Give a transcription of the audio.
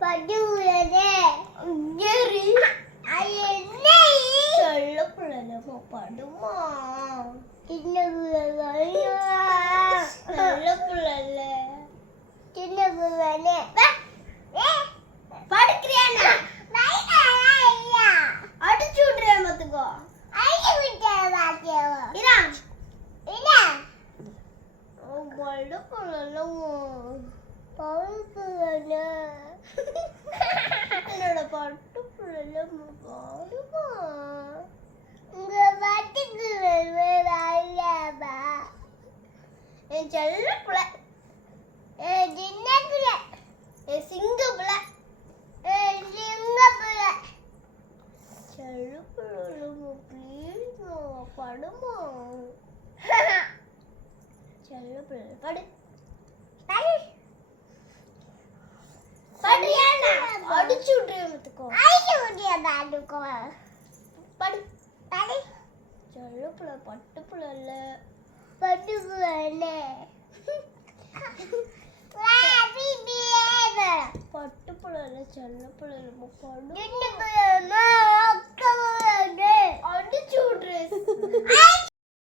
படுவதே எரி ஐயனே சொல்ல புள்ளலமா படுமா சின்ன புள்ளல சொல்ல புள்ளல சின்ன புள்ளனே படுக்கறியானா ஐயா அடிச்சு விடுறேன் மத்துக்கோ ஐயா விட்டே வாக்கேவா இரா இல்ல ஓ பல்ல புள்ளல பவுல்ல என்னோட பட்டு புள்ளல பாடுமா உங்க பாட்டுக்கு வேலையாபா என் செல்ல புள்ள ஏ சின்ன புள்ள ஏ சிங்க புள்ள ஏ சிங்க புள்ள செல்ல புள்ள ப்ளீஸ் படுமா செல்ல புள்ள படு படு படியானா அடிச்சு விடுறேன்த்துக்கோ ஐயோ உடியா பாடுக்கோ படு படு செல்ல புள்ள பட்டு புள்ள இல்ல பட்டு புள்ளனே வா பிபியே பட்டு புள்ள இல்ல செல்ல புள்ள இல்ல படு சின்ன புள்ள